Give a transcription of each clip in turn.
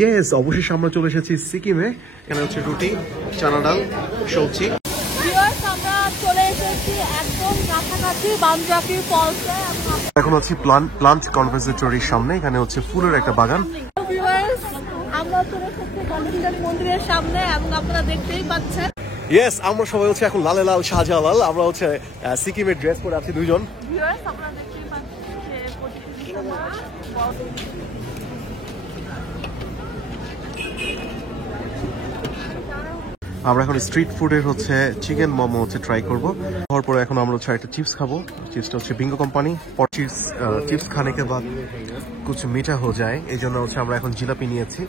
Yes, অবশেষে আমরা চলে এসেছি সিকিমে। এখানে হচ্ছে রুটি, চানা ডাল, সবজি। আমরা চলে এসেছি একদম কাছাকাছি বানজাফি ফলসে। এখন হচ্ছে প্লান্ট কনজারভেটরির সামনে। এখানে হচ্ছে ফুলের একটা বাগান। আমরা চলে এসেছি গণেশ মন্দিরের সামনে এবং আপনারা দেখতেই পাচ্ছেন। ইয়েস, আমরা সবাই হচ্ছে এখন লালে লাল শাহজালাল। আমরা হচ্ছে সিকিমের ড্রেস পরে আছি দুইজন। আপনারা দেখতেই পাচ্ছেন। আমরা এখন স্ট্রিট ফুডের হচ্ছে চিকেন মোমো হচ্ছে ট্রাই করবো। হওয়ার পরে এখন আমরা হচ্ছে একটা চিপস খাবো। চিপসটা হচ্ছে বিঙ্গো কোম্পানি। চিপস খানে কে বাদ কুছ মিঠা হয়ে যায়, এই জন্য হচ্ছে আমরা এখন জিলাপি নিয়েছি।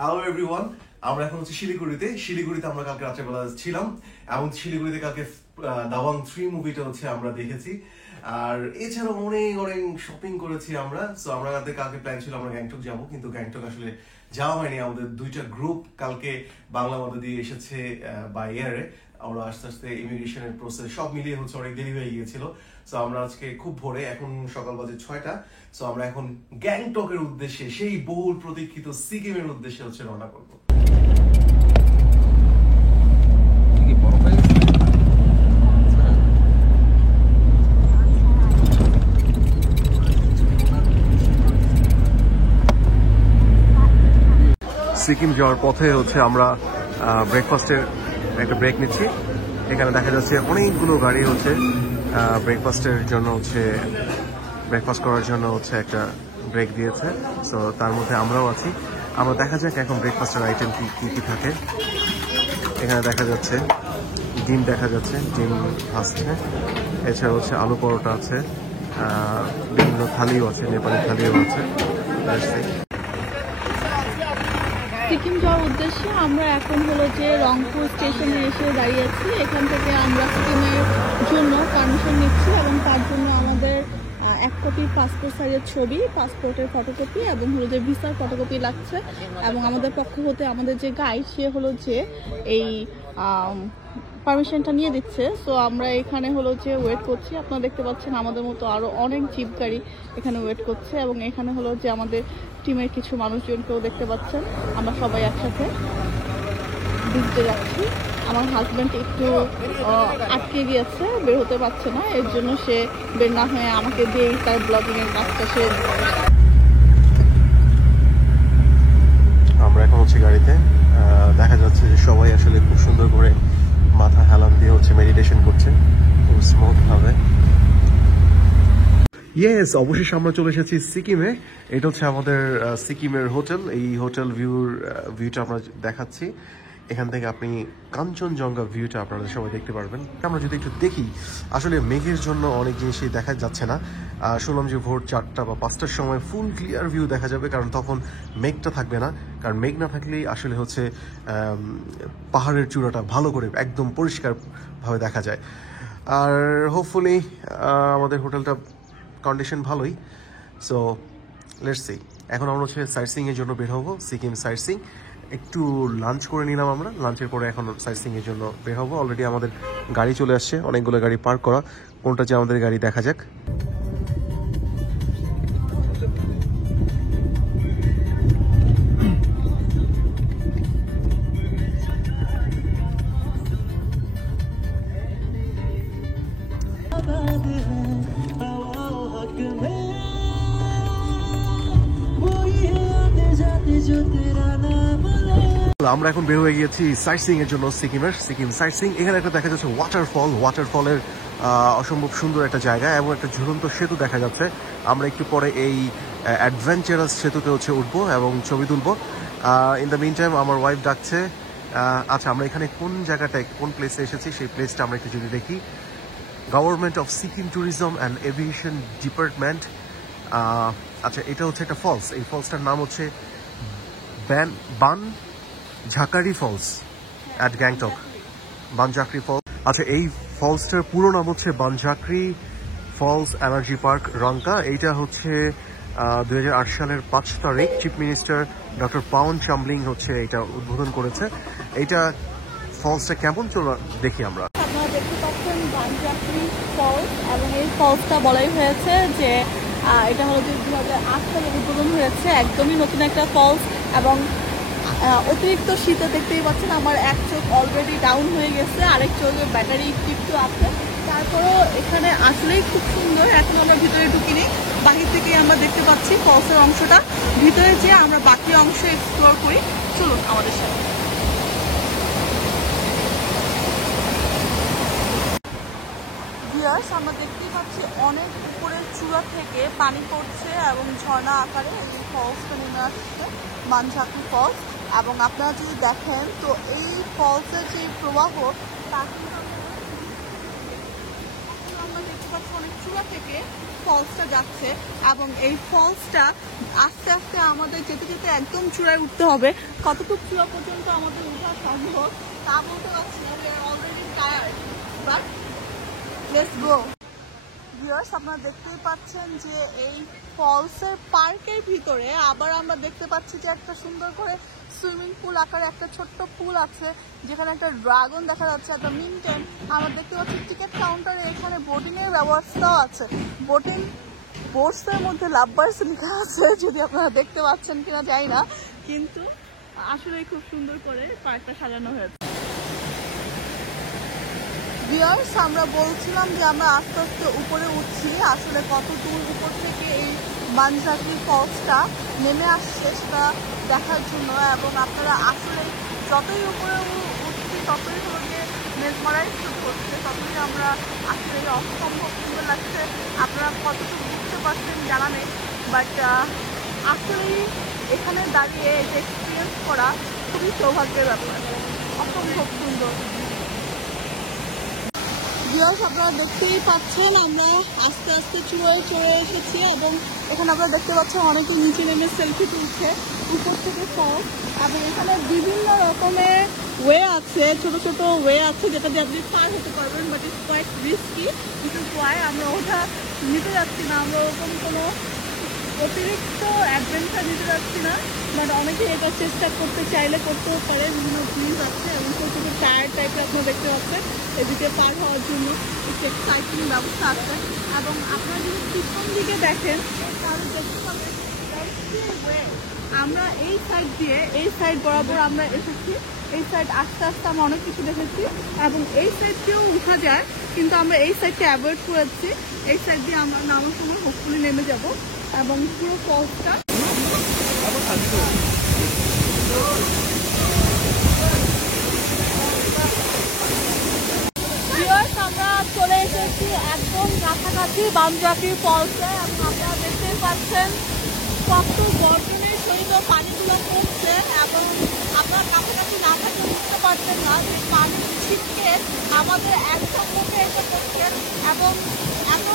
হ্যালো এভরিওয়ান, আমরা এখন হচ্ছে শিলিগুড়িতে আমরা কালকে রাত্রেবেলা ছিলাম এবং শিলিগুড়িতে কালকে দাওয়াং 3 মুভিটা হচ্ছে আমরা দেখেছি। আর এছাড়াও অনেক শপিং করেছি আমরা। সো আমরা কালকে প্ল্যান ছিল আমরা গ্যাংটক যাবো, কিন্তু গ্যাংটক আসলে যাওয়া হয়নি। আমাদের দুইটা গ্রুপ কালকে বাংলা মধ্যে দিয়ে এসেছে বাই এয়ারে। আমরা আস্তে আস্তে ইমিগ্রেশনের প্রসেস সব মিলিয়ে হচ্ছে অনেক দেরি হয়ে গিয়েছিল। সো আমরা আজকে খুব ভোরে, এখন সকাল বাজে 6টা। সো আমরা এখন গ্যাংটকের উদ্দেশ্যে, সেই বহুল প্রতীক্ষিত সিকিমের উদ্দেশ্যে হচ্ছে রওনা করবো। সিকিম যাওয়ার পথে হচ্ছে আমরা ব্রেকফাস্টের একটা ব্রেক নিচ্ছি। এখানে দেখা যাচ্ছে অনেকগুলো গাড়ি হচ্ছে ব্রেকফাস্টের জন্য হচ্ছে ব্রেকফাস্ট করার জন্য হচ্ছে একটা ব্রেক দিয়েছে। সো তার মধ্যে আমরাও আছি। আমরা দেখা যাক এখন ব্রেকফাস্টের আইটেম কি থাকে। এখানে দেখা যাচ্ছে ডিম, দেখা যাচ্ছে ডিম ভাজছে। এছাড়া হচ্ছে আলু পরোটা আছে, বিভিন্ন থালিও আছে, নেপালি থালিও আছে। সিকিম যাওয়ার উদ্দেশ্যে আমরা এখন হলো যে রংপুর স্টেশনে এসে দাঁড়িয়েছি। এখান থেকে আমরা সিকিমের জন্য পারমিশন নিচ্ছি এবং তার জন্য আমাদের 1 কপি পাসপোর্ট সাইজের ছবি, পাসপোর্টের ফটোকপি এবং হলো যে ভিসার ফটোকপি লাগছে। এবং আমাদের পক্ষ হতে আমাদের যে গাইড, সে হলো যে এই পারমিশনটা নিয়ে দিচ্ছে। সো আমরা এখানে হলো যে ওয়েট করছি। আপনারা দেখতে পাচ্ছেন আমাদের মতো আরো অনেক জিপ গাড়ি এখানে ওয়েট করছে এবং এখানে হলো যে আমাদের টিমের কিছু মানুষজনকেও দেখতে পাচ্ছেন। আমরা সবাই একসাথে ভিজতে যাচ্ছি। আমার হাজব্যান্ড একটু আটকে গিয়েছে, বের হতে পারছে না, এর জন্য সে বের না হয়ে আমাকে দিয়ে তার ব্লগিং এর কাজটা সে। আমরা এখন হচ্ছে গাড়িতে, দেখা যাচ্ছে যে সবাই আসলে খুব সুন্দর করে মাথা হেলান দিয়ে হচ্ছে মেডিটেশন করছে খুব স্মুথ ভাবে। ইয়েস, অবশেষে আমরা চলে এসেছি সিকিমে। এটা হচ্ছে আমাদের সিকিমের হোটেল। এই হোটেল ভিউটা আমরা দেখাচ্ছি। এখান থেকে আপনি কাঞ্চনজঙ্ঘা ভিউটা আপনারা সবাই দেখতে পারবেন। আমরা যদি একটু দেখি, আসলে মেঘের জন্য অনেক জিনিসই দেখা যাচ্ছে না। শুনলাম যে ভোর 4টা বা 5টার সময় ফুল ক্লিয়ার ভিউ দেখা যাবে, কারণ তখন মেঘটা থাকবে না। কারণ মেঘ না থাকলেই আসলে হচ্ছে পাহাড়ের চূড়াটা ভালো করে একদম পরিষ্কারভাবে দেখা যায়। আর হোপফুলি আমাদের হোটেলটা কন্ডিশন ভালোই। So let's see. এখন আমরা হচ্ছে সাইট সিইং এর জন্য বের হবো, সিকিম সাইট সিইং। একটু লাঞ্চ করে নিলাম আমরা, লাঞ্চের পরে এখন সাইট সিইং এর জন্য বের হবো। অলরেডি আমাদের গাড়ি চলে আসছে, অনেকগুলো গাড়ি পার্ক করা। কোনটা যে আমাদের গাড়ি দেখা যাক। আমরা এখন বের হয়ে গিয়েছি সাইট সিইং এর জন্য সিকিম সাইট সিইং। এখানে একটা দেখা যাচ্ছে ওয়াটারফলের অসম্ভব সুন্দর একটা জায়গা এবং একটা ঝুলন্ত সেতু দেখা যাচ্ছে। আমরা একটু পরে এই অ্যাডভেঞ্চারাস সেতুতে হচ্ছে উঠবো এবং ছবি তুলবো। ইন দ্য মিন টাইম আমার ওয়াইফ ডাকছে। আচ্ছা, আমরা এখানে কোন জায়গাটায়, কোন প্লেসে এসেছি সেই প্লেসটা আমরা একটু যদি দেখি। Government of Sikkim tourism and aviation department. আচ্ছা, এটা হচ্ছে একটা ফলস। এই ফলসটার নাম হচ্ছে বানঝাকারি ফলস অ্যাট গ্যাংটক। বানঝাকরি ফলস। আচ্ছা, এই ফলসটার পুরো নাম হচ্ছে বানঝাকরি ফলস এনার্জি পার্ক রংকা। এইটা হচ্ছে 2008 সালের 5 তারিখ চিফ মিনিস্টার ডক্টর পাওন চামলিং হচ্ছে এটা উদ্বোধন করেছে। এইটা ফলসটা কেমন চলো দেখি আমরা। আপনারা দেখতে পাচ্ছেন বানঝাকরি ফলস এবং এই ফলসটা বলাই হয়েছে যে এটা হলো যে 2008 সালে উদ্বোধন হয়েছে, একদমই নতুন একটা ফলস। এবং অতিরিক্ত শীতে দেখতেই পাচ্ছেন আমার এক চোখ অলরেডি ডাউন হয়ে গেছে, আরেক চোখে ব্যাটারি একটু আছে। তারপরেও এখানে আসলেই খুব সুন্দর। এখন আমরা ভিতরে ঢুকিনি, বাহির থেকেই আমরা দেখতে পাচ্ছি ফলসের অংশটা। ভিতরে যেয়ে আমরা বাকি অংশ এক্সপ্লোর করি, চলুন আমাদের সাথে। ভিউয়ার্স, আমরা দেখতেই পাচ্ছি অনেক উপরের চূড়া থেকে পানি পড়ছে এবং ঝর্ণা আকারে এই ফলসটা নেমে আসছে, মানঝাঁকি ফলস। এবং আপনারা যদি দেখেন তো এই ফলসের যে প্রবাহ তা কিন্তু আমরা দেখতে পাচ্ছি অনেক চূড়া থেকে ফলসটা যাচ্ছে। এবং এই ফলসটা আস্তে আস্তে আমাদের যেতে যেতে একদম চূড়ায় উঠতে হবে। কতটুকু চূড়া পর্যন্ত আমাদের ওঠা সম্ভব তা বলতে পারছি না, we are already tired, but let's go. Viewers, আপনারা দেখতেই পাচ্ছেন যে এই ফলসের পার্কের ভিতরে আবার আমরা দেখতে পাচ্ছি যে একটা সুন্দর করে সুইমিং পুল আকারে একটা ছোট্ট পুল আছে, যেখানে একটা ড্রাগন দেখা যাচ্ছে, একটা মিন্টেন। আমরা দেখতে পাচ্ছি টিকিট কাউন্টারে এখানে বোটিং এর ব্যবস্থাও আছে। বোটিং বোটসের মধ্যে লাভবার্স লেখা আছে, যদি আপনারা দেখতে পাচ্ছেন কিনা জানি না, কিন্তু আসলে খুব সুন্দর করে পার্কটা সাজানো হয়েছে। ভিউয়ার্স, আমরা বলছিলাম যে আমরা আস্তে আস্তে উপরে উঠছি। আসলে কত দূর উপর থেকে এই মানঝাঁকি ফলসটা নেমে আসছে সেটা দেখার জন্য। এবং আপনারা আসলে যতই উপরে উঠছি ততই হলো যে মেসমারাইজ করছে, ততই আমরা আসলে অসম্ভব সুন্দর লাগছে। আপনারা কতটুকু বুঝতে পারছেন জানা নেই, বাট আসলেই এখানে দাঁড়িয়ে এটা এক্সপিরিয়েন্স করা খুবই সৌভাগ্যের ব্যাপার, অসম্ভব সুন্দর। ভিউয়ার্স, আপনারা দেখতেই পাচ্ছেন আমরা আস্তে আস্তে চূড়ায় চড়ে এসেছি এবং এখানে আপনারা দেখতে পাচ্ছেন অনেকে নিচে নেমে সেলফি তুলছে উপর থেকে ফলস। এবং এখানে বিভিন্ন রকমের ওয়ে আছে, ছোট ছোট ওয়ে আছে যেটা দিয়ে আপনি পার হতে পারবেন, but it's quite risky. This is why আমরা ওটা নিতে যাচ্ছি না, আমরা ওরকম কোনো অতিরিক্ত অ্যাডভেঞ্চার নিতে যাচ্ছি না। বাট অনেকে এটা চেষ্টা করতে চাইলে করতেও পারে, বিভিন্ন জিনিস আছে এবং ছোটো ছোটো টায়ার টাইপের আপনারা দেখতে পাচ্ছেন এদিকে পার হওয়ার জন্য একটু এক্সাইটিং ব্যবস্থা আছে। এবং আপনারা যদি পিছন দিকে দেখেন তাহলে দেখতে পাবেন আমরা এই সাইড দিয়ে এই সাইড বরাবর আমরা এসেছি। এই সাইড আস্তে আস্তে আমরা অনেক কিছু দেখেছি এবং এই সাইড দিয়েও উঠা যায়, কিন্তু আমরা এই সাইডকে অ্যাভয়েড করেছি। এই সাইড দিয়ে আমরা নামার সময় হোপফুলি নেমে যাব এবং পুরো ফলসটা আমরা চলে এসেছি একদম কাছাকাছি মানঝাঁকি ফলসে। এবং আপনারা দেখতেই পাচ্ছেন কত গর্জনের সহিত পানিগুলো পড়ছে এবং আপনারা কাছাকাছি না থাকলে বুঝতে পারছেন না যে পানি ছিটকে আমাদের একদম মুখে এসে পড়ছে এবং এত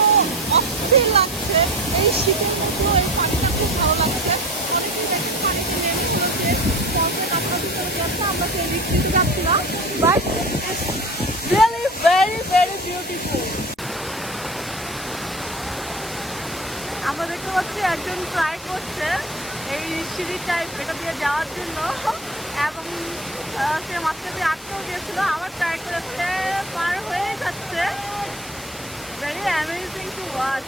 অস্থির লাগছে। এই শীতের মধ্যেও এই পানিটা খুব ভালো লাগছে। অনেকেই দেখেন পানিতে নেমে চলছে, ফলসের আপনার ভিতরে যাচ্ছে, আমরা সেই রিস্ক নিতে যাচ্ছি না, but really very very beautiful. আমরা দেখতে পাচ্ছি একজন ট্রাই করছে এই সিঁড়ি টাইপ এটা দিয়ে যাওয়ার জন্য এবং সে মাঝখান দিয়ে আটকেও গিয়েছিল, আবার ট্রাই করে পার হয়ে যাচ্ছে। Very amazing to watch.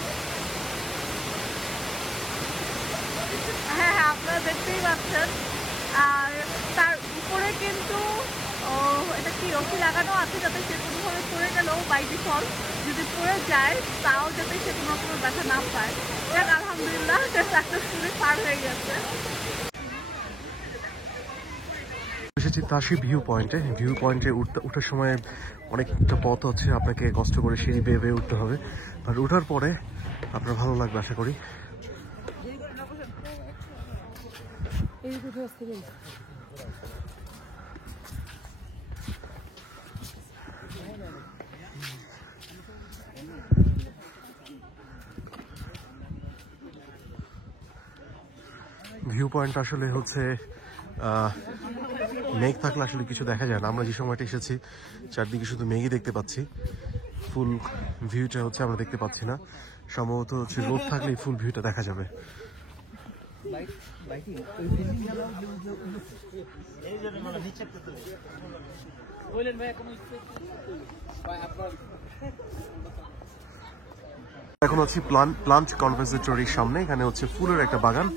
হ্যাঁ হ্যাঁ, আপনারা দেখতেই পাচ্ছেন। আর তার উপরে কিন্তু এটা কি রশি লাগানো আছে যাতে সে কোনোভাবে পড়ে গেলেও বাই ডিফল্ট যদি পড়ে যায় তাও যাতে সে কোনো রকম ব্যথা না পায়। যাক, আলহামদুলিল্লাহ সাকসেসফুলি পার হয়ে গেছে। এসেছি তাসি ভিউ পয়েন্টে। ভিউ পয়েন্টে উঠার সময় অনেকটা পথ হচ্ছে, আপনাকে কষ্ট করে সিঁড়ি বেয়ে বেয়ে উঠতে হবে। আর ওঠার পরে আপনার ভালো লাগবে আশা করি। ভিউ পয়েন্ট আসলে হচ্ছে মেঘ থাকলে আসলে কিছু দেখা যায় না। আমরা যে সময়টা এসেছি চারদিকে শুধু মেঘই দেখতে পাচ্ছি, ফুল ভিউটা হচ্ছে আমরা দেখতে পাচ্ছি না। সম্ভবত হচ্ছে রোদ থাকলেই ফুল ভিউটা দেখা যাবে। এখন হচ্ছে প্লান্ট কনভার্সেটরির সামনে, এখানে হচ্ছে ফুলের একটা বাগান।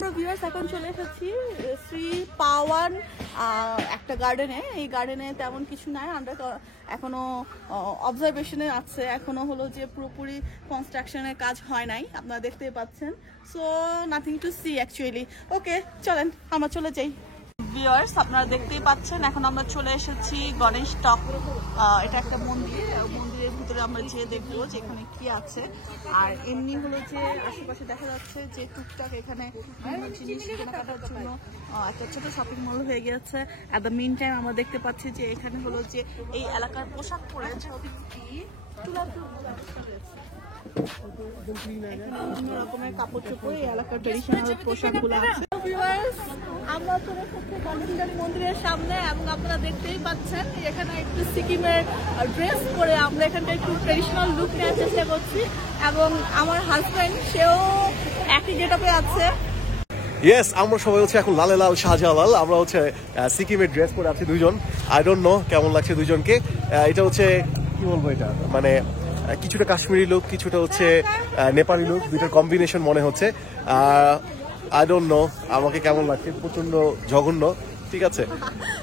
তো ভিউয়ার্স এখন চলে এসেছি শ্রী পাওয়ান একটা গার্ডেনে। এই গার্ডেনে তেমন কিছু নাই, আমরা এখনো অবজারভেশনে আছে, এখনো হলো যে পুরোপুরি কনস্ট্রাকশনের কাজ হয় নাই, আপনারা দেখতেই পাচ্ছেন। So nothing to see actually. Okay চলেন আমরা চলে যাই। ভিউয়ার্স আপনারা দেখতেই পাচ্ছেন এখন আমরা চলে এসেছি গণেশ টক। এটা একটা মন্দির, মন্দিরের ভিতরে আমরা যেয়ে দেখবো যে এখানে কি আছে। আর এমনি হলো যে আশেপাশে দেখা যাচ্ছে যে টুকটাক এখানে বিভিন্ন জিনিস কেনাকাটার জন্য একটা ছোট শপিং মল হয়ে গেছে। অ্যাট দ্য মিন টাইম আমরা দেখতে পাচ্ছি যে এখানে হলো যে এই এলাকার পোশাক পরে বিভিন্ন রকমের কাপড় চোপড় এই এলাকার ট্রেডিশনাল পোশাকগুলো আছে। আমরা চলে এসেছি গণেশ মন্দিরের সামনে এবং আপনারা দেখতেই পাচ্ছেন এখানে একটু সিকিমের ড্রেস পরে আমরা এখানটা একটু ট্রেডিশনাল লুক নেওয়ার চেষ্টা করছি এবং আমার হাজব্যান্ড সেও একই গেটআপে আছে। ইয়েস, আমরা সবাই হচ্ছে এখন লালে লাল শাহজালাল, আমরা হচ্ছে সিকিমের ড্রেস পরে আছি দুইজন। আই ডোন্ট নো কেমন লাগছে দুইজনকে। এটা হচ্ছে কি বলবো, এটা মানে কিছুটা কাশ্মীরি লুক, কিছুটা হচ্ছে নেপালি লুক, দুইটার কম্বিনেশন মনে হচ্ছে। আই ডোন্ট নো আমাকে কেমন লাগছে, প্রচন্ড জঘন্য, ঠিক আছে।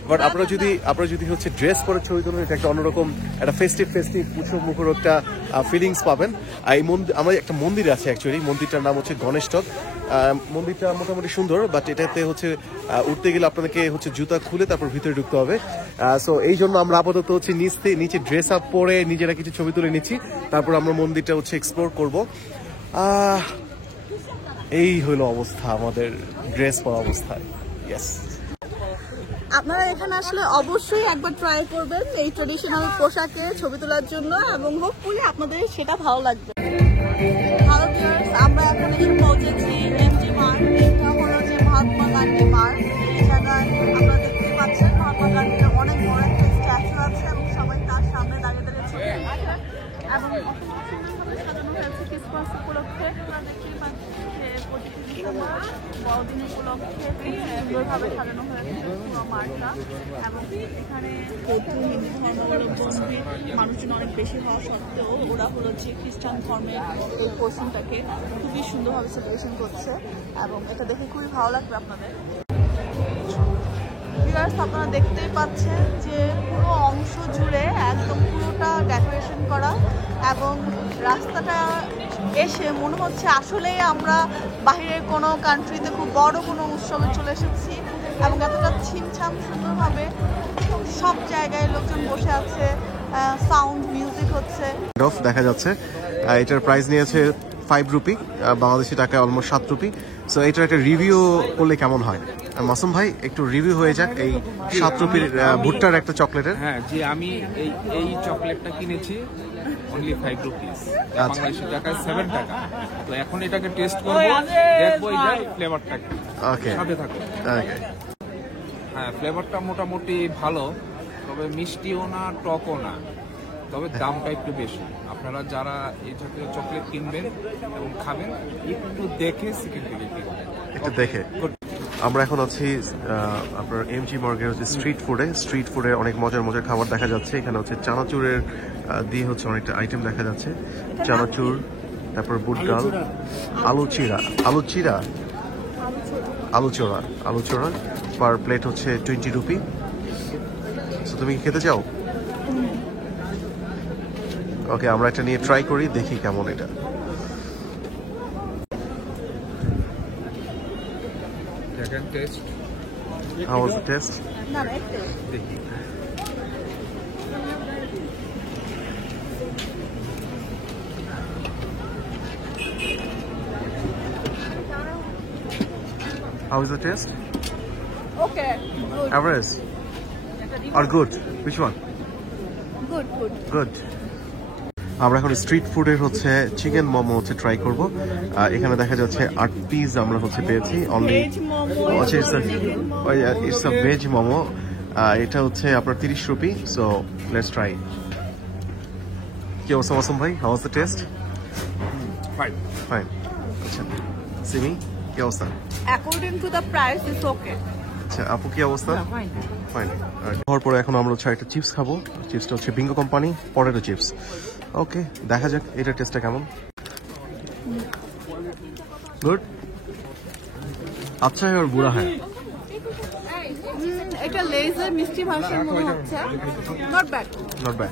বাট আপনারা যদি হচ্ছে ড্রেস পরে ছবি তোলেন, এটা একটা অন্যরকম একটা ফেস্টিভ উৎসব মুখর একটা ফিলিংস পাবেন। এই আমার একটা মন্দির আছে অ্যাকচুয়ালি, মন্দিরটার নাম হচ্ছে গণেশ টক। মন্দিরটা মোটামুটি সুন্দর, বাট এটাতে হচ্ছে উঠতে গেলে আপনাদেরকে হচ্ছে জুতা খুলে তারপর ভিতরে ঢুকতে হবে। সো এই জন্য আমরা আপাতত হচ্ছে নিচে ড্রেস আপ পরে নিজেরা কিছু ছবি তুলে নিচ্ছি, তারপর আমরা মন্দিরটা হচ্ছে এক্সপ্লোর করব। এই হলো অবস্থা আমাদের ড্রেস পরা অবস্থায়। ইয়েস, আপনারা এখানে আসলে অবশ্যই একবার ট্রাই করবেন এই ট্রেডিশনাল পোশাকে ছবি তোলার জন্য এবং হোপফুলি আপনাদের সেটা ভালো লাগবে। হ্যালো ভিউয়ার্স, আমরা এখন এসে পৌঁছেছি এমজি মার্গ। এটা হলো যে মহাত্মা গান্ধী মার্গ। এই জায়গায় আপনারা দেখতে পাচ্ছেন মহাত্মা গান্ধীর অনেক বড় একটা স্ট্যাচু আছে এবং সবাই তার সামনে দাঁড়িয়ে ছবি তুলছে এবং অসংখ্যভাবে সাজানো হয়েছে ক্রিসমাস উপলক্ষে। আপনারা দেখতেই পাচ্ছেন যে প্রতিটি ডিসেম্বর বড়দিন উপলক্ষে সুন্দরভাবে সাজানো হয়েছে পুরো মার্গটা। এবং এখানে হিন্দু ধর্মাবলম্বী মানুষজন অনেক বেশি হওয়া সত্ত্বেও ওরা হলো যে খ্রিস্টান ধর্মের এই পোর্শনটাকে খুবই সুন্দরভাবে সেলিব্রেশন করছে এবং এটা দেখে খুবই ভালো লাগবে আপনাদের। ভিউয়ার্স আপনারা দেখতেই পাচ্ছেন যে পুরো অংশ জুড়ে একদম পুরোটা ডেকোরেশন করা এবং রাস্তাটা এসে মনে হচ্ছে আসলেই আমরা বাইরের কোনো কান্ট্রিতে খুব বড় কোনো উৎসবে চলে এসেছি এবং এতটা ছিমছাম সুন্দরভাবে সব জায়গায় লোকজন বসে আছে, সাউন্ড মিউজিক হচ্ছে। দেখা যাচ্ছে এটার প্রাইস নিয়েছে 5 রুপি, বাংলাদেশি টাকায় অলমোস্ট 7 রুপি। সো এটার একটা রিভিউ করলে কেমন হয়? মাসুম ভাই একটু রিভিউ হয়ে যাক এই 7 রুপির ভুট্টার একটা চকলেটের। হ্যাঁ জি, আমি এই চকলেটটা কিনেছি অনলি 5 রুপিস, বাংলাদেশি টাকায় 7 টাকা। তো এখন এটাকে টেস্ট করব, দেখবো এটার ফ্লেভারটা কি। ওকে, সাথে থাকো। ওকে, হ্যাঁ ফ্লেভারটা মোটামুটি ভালো, তবে মিষ্টিও না টকও না, তবে দামটা একটু বেশি। আপনারা যারা এই জাতীয় চকলেট কিনবেন এবং খাবেন একটু দেখে সেকেন্ড থেকে কিনবেন, একটু দেখে। আমরা এখন আছি আপনার এমজি মার্গের হচ্ছে স্ট্রিট ফুডে অনেক মজার খাবার দেখা যাচ্ছে। এখানে হচ্ছে চানাচুরের দিয়ে হচ্ছে অনেকটা আইটেম দেখা যাচ্ছে, চানাচুর, তারপর বুট ডাল, আলু চোড়া পার প্লেট হচ্ছে 20 রুপি। সো তুমি কি খেতে চাও? ওকে, আমরা এটা নিয়ে ট্রাই করি, দেখি কেমন এটা। Test How was the taste? দেখি। How is the taste? Okay, good. Average or good? Which one? Good. আমরা এখন স্ট্রিট ফুডের হচ্ছে চিকেন মোমো হচ্ছে ট্রাই করব। এখানে দেখা যাচ্ছে 8 পিস আমরা হচ্ছে পেয়েছি only. It's a veg momo. এটা হচ্ছে আপনার 30 রুপি। So let's try. কি অবস্থা মাসুম ভাই? How was the test? Fine. আচ্ছা সিমি কি অবস্থা? According to the price, it's okay. আচ্ছা আপু কি অবস্থা? ফাইন। হওয়ার পরে এখন আমরা হচ্ছে একটা চিপস খাবো। চিপসটা হচ্ছে বিঙ্গো কোম্পানি পটেটো চিপস। ওকে, দেখা যাক এটার টেস্টটা কেমন। गुड अच्छा है और बुरा है এটা লেজের মিষ্টি ভার্সন মনে হচ্ছে not bad not bad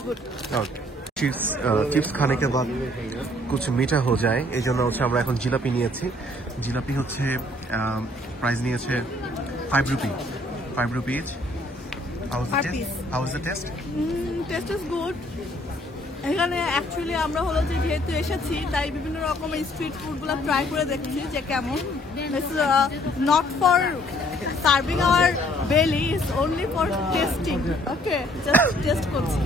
okay chips খানে के बाद कुछ मीठा हो जाए এই জন্য হচ্ছে আমরা এখন জিলাপি নিয়েছি জিলাপি হচ্ছে প্রাইস নিয়েছে 5 rupees how is the taste test is good এখানে অ্যাকচুয়ালি আমরা হলো যে যেহেতু এসেছি তাই বিভিন্ন রকমের স্ট্রিট ফুডগুলো ট্রাই করে দেখছি যে কেমন it's not for serving our belly it's only for tasting okay just taste করছি